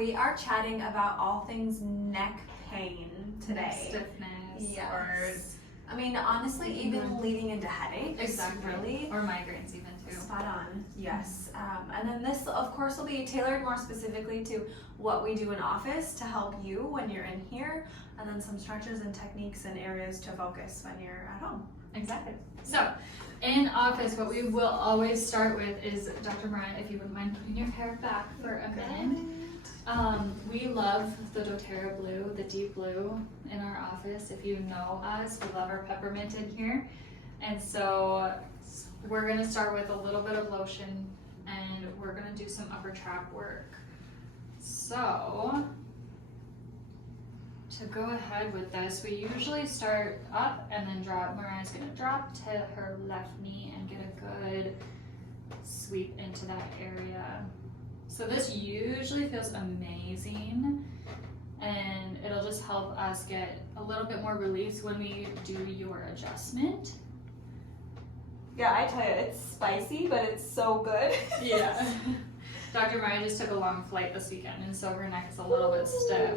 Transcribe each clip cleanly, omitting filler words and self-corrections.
we are chatting about all things neck pain today. Stiffness. Yes. Or I mean, honestly, even leading into headaches. exactly. Really. Or migraines even too. Spot on. Yes. And then this, of course, will be tailored more specifically to what we do in office to help you when you're in here, and then some stretches and techniques and areas to focus when you're at home. Exactly. So, in office, what we will always start with is, Dr. Mariah, if you wouldn't mind putting your hair back for a minute. We love the doTERRA blue, the deep blue in our office. If you know us, we love our peppermint in here. And so we're gonna start with a little bit of lotion and we're gonna do some upper trap work. So, to go ahead with this, we usually start up and then drop. Mariah's gonna drop to her left knee and get a good sweep into that area. So this usually feels amazing, and it'll just help us get a little bit more release when we do your adjustment. Yeah, I tell you, it's spicy, but it's so good. Yeah. Dr. Mariah just took a long flight this weekend, and so her neck is a little bit stiff.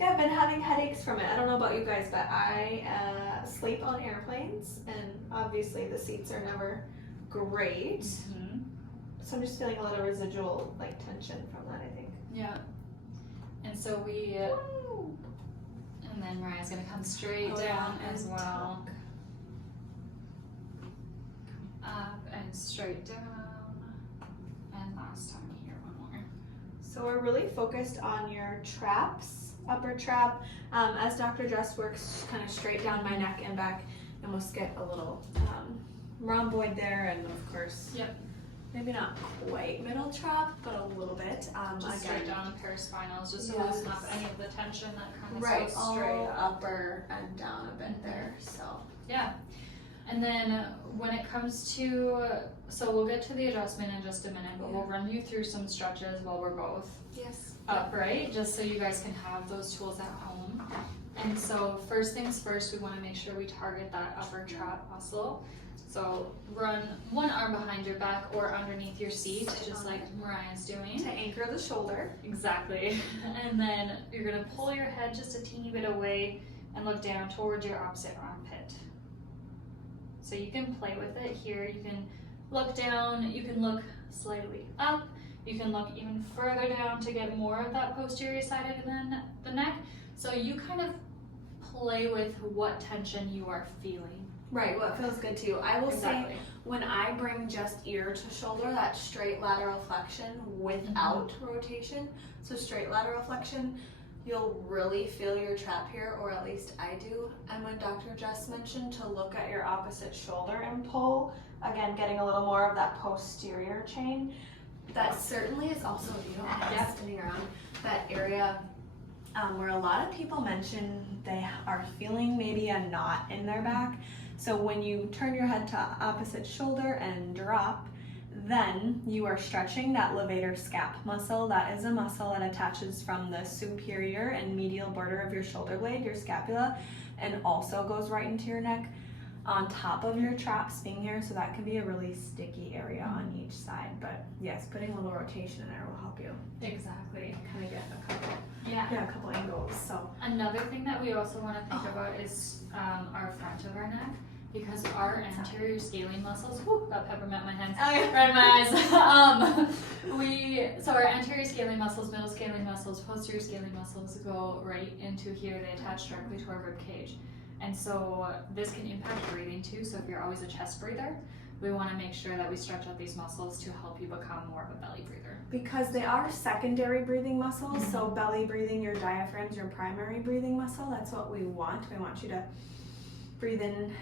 Yeah, I've been having headaches from it. I don't know about you guys, but I sleep on airplanes, and obviously the seats are never great. Mm-hmm. So I'm just feeling a little residual tension from that, I think. Yeah. And so we, and then Mariah's gonna come straight down as well. Up and straight down. And last time here, one more. So we're really focused on your traps, upper trap. As Dr. Dress works kind of straight down my neck and back, and we'll get a little rhomboid there, and of course, yep. Maybe not quite middle trap, but a little bit. Just straight down the paraspinals, just to Yes. loosen up any of the tension that kind of right, goes straight all up. upper and down a bit there. So Yeah. And then when it comes to, so we'll get to the adjustment in just a minute, but we'll run you through some stretches while we're both yes, upright, just so you guys can have those tools at home. And so first things first, we want to make sure we target that upper trap muscle. So run one arm behind your back or underneath your seat, just like Mariah's doing. to anchor the shoulder. Exactly. And then you're going to pull your head just a teeny bit away and look down towards your opposite armpit. So you can play with it here. You can look down, you can look slightly up, you can look even further down to get more of that posterior side of the neck. So you kind of play with what tension you are feeling. Right, what feels good to you. I will Exactly. say when I bring just ear to shoulder, that straight lateral flexion without rotation, so straight lateral flexion, you'll really feel your trap here, or at least I do. And when Dr. Jess mentioned to look at your opposite shoulder and pull, again, getting a little more of that posterior chain, that certainly is also, if you don't mind spinning around, that area where a lot of people mention they are feeling maybe a knot in their back. So when you turn your head to opposite shoulder and drop, then you are stretching that levator scap muscle. That is a muscle that attaches from the superior and medial border of your shoulder blade, your scapula, and also goes right into your neck on top of your traps being here. So that can be a really sticky area on each side. But yes, putting a little rotation in there will help you Exactly. kind of get a couple, Yeah. a couple angles. So Another thing that we also want to think about is our front of our neck, because our anterior scaling muscles, whoo, got peppermint in my hands, right in my eyes. So our anterior scaling muscles, middle scaling muscles, posterior scaling muscles go right into here. They attach directly to our rib cage. And so this can impact breathing too. So if you're always a chest breather, we want to make sure that we stretch out these muscles to help you become more of a belly breather. because they are secondary breathing muscles, so belly breathing, your diaphragm's your primary breathing muscle. That's what we want. We want you to breathe in,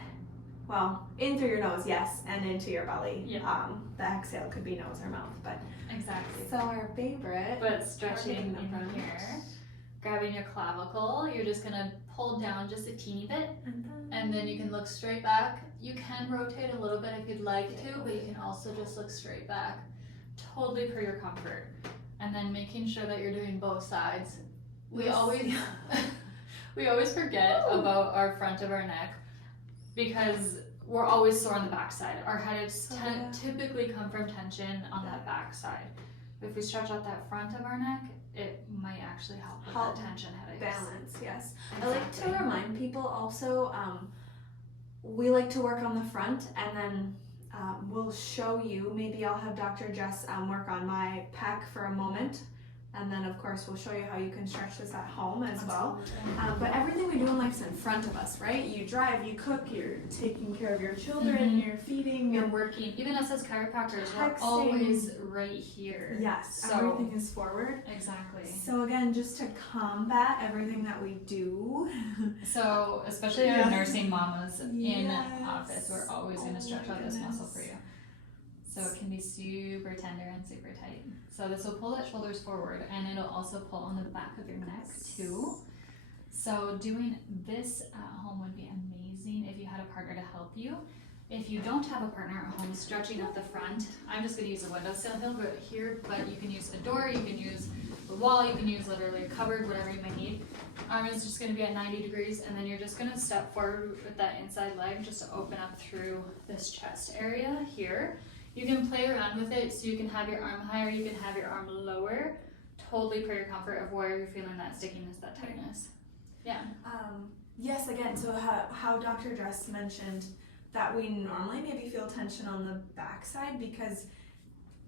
well, in through your nose, yes, and into your belly. Yeah. The exhale could be nose or mouth, but Exactly. so our favorite. But stretching Targeting the in front. here, grabbing your clavicle, you're just gonna pull down just a teeny bit, and then you can look straight back. You can rotate a little bit if you'd like to, but you can also just look straight back, totally for your comfort. And then making sure that you're doing both sides. We Yes. always forget about our front of our neck because we're always sore on the back side. Our headaches typically come from tension on that back side. If we stretch out that front of our neck, it might actually help with Help that tension headaches. balance, yes. Exactly. I like to remind people also, we like to work on the front, and then we'll show you, maybe I'll have Dr. Jess work on my pec for a moment, and then of course we'll show you how you can stretch this at home as well. But everything we do in life is in front of us, right? You drive, you cook, you're taking care of your children, you're feeding, You're working. Even us as chiropractors, we're Texting. always right here. yes, So- everything is forward. Exactly. So again, just to combat everything that we do. So, especially our Yeah. nursing mamas in Yes. office, we're always going Oh to stretch my out this muscle goodness. for you. So it can be super tender and super tight. So this will pull that shoulders forward, and it'll also pull on the back of your neck too. So doing this at home would be amazing if you had a partner to help you. If you don't have a partner at home, stretching up the front, I'm just going to use a windowsill here, but you can use a door, you can use the wall, you can use literally a cupboard, whatever you might need. Arm is just going to be at 90 degrees, and then you're just going to step forward with that inside leg just to open up through this chest area here. You can play around with it, so you can have your arm higher, you can have your arm lower, totally per your comfort of where you're feeling that stickiness, that tightness. Yeah. Yes, again, so how Dr. Dress mentioned that we normally maybe feel tension on the backside, because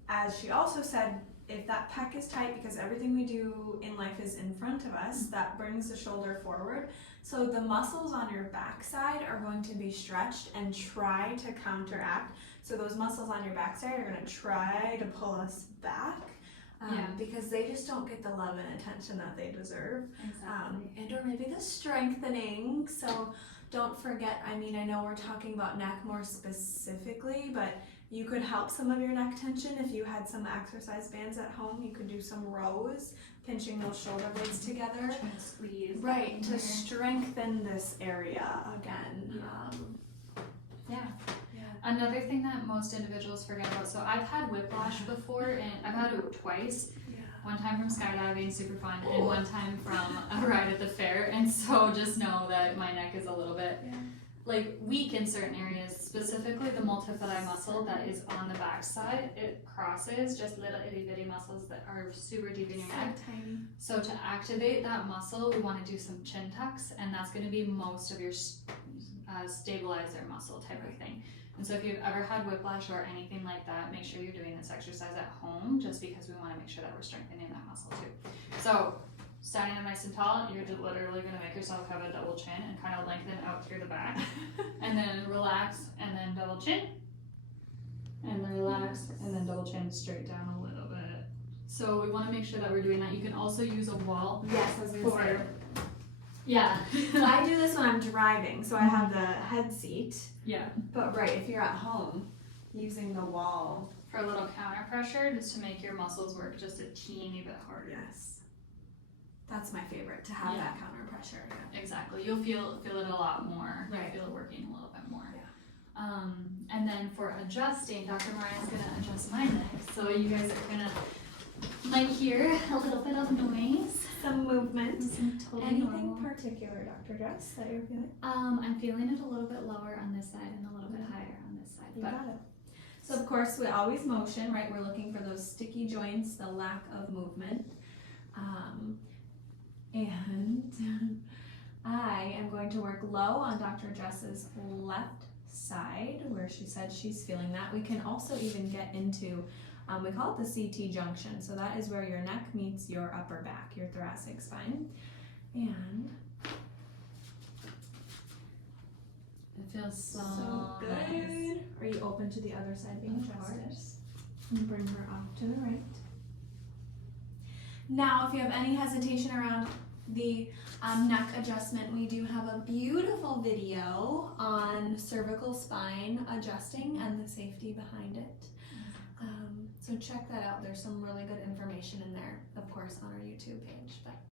as she also said, if that pec is tight, because everything we do in life is in front of us, that brings the shoulder forward. So the muscles on your backside are going to be stretched and try to counteract. So those muscles on your backside are going to try to pull us back. Because they just don't get the love and attention that they deserve. Exactly. And or maybe the strengthening. So don't forget, I mean, I know we're talking about neck more specifically, but you could help some of your neck tension if you had some exercise bands at home. You could do some rows, pinching those shoulder blades together. Trying to squeeze. Right, to here. strengthen this area again. Yeah. Another thing that most individuals forget about, so I've had whiplash before, and I've had it twice. One time from skydiving, super fun, and one time from a ride at the fair. And so just know that my neck is a little bit like weak in certain areas, specifically the multifidi muscle that is on the back side. It crosses just little itty bitty muscles that are super deep in your neck. Tiny. So to activate that muscle, we want to do some chin tucks, and that's going to be most of your stabilizer muscle type of thing. And so if you've ever had whiplash or anything like that, make sure you're doing this exercise at home, just because we want to make sure that we're strengthening that muscle too. So standing up nice and tall, you're just literally going to make yourself have a double chin and kind of lengthen out through the back. And then relax, and then double chin. And then relax, and then double chin straight down a little bit. So we want to make sure that we're doing that. You can also use a wall. Yes, I was going to say. Yeah. I do this when I'm driving, so I have the head seat. Yeah. But right, if you're at home, using the wall. For a little counter pressure, just to make your muscles work just a teeny bit harder. Yes. That's my favorite, to have that counter pressure. Exactly. You'll feel it a lot more. Right. You'll feel it working a little bit more. Yeah. And then for adjusting, Dr. Mariah's gonna adjust my neck. So you guys are gonna might hear a little bit of noise. Some movement. Some totally Anything normal. particular, Dr. Jess, that you're feeling? I'm feeling it a little bit lower on this side and a little bit higher on this side. You But got it. So of course we always motion, right? We're looking for those sticky joints, the lack of movement. And I am going to work low on Dr. Jess's left side, where she said she's feeling that. We can also even get into, we call it the CT junction. So that is where your neck meets your upper back, your thoracic spine. And it feels so good. nice. Are you open to the other side being Of adjusted? course. And bring her off to the right. Now, if you have any hesitation around the neck adjustment, we do have a beautiful video on cervical spine adjusting and the safety behind it. So check that out. There's some really good information in there, of course, on our YouTube page. But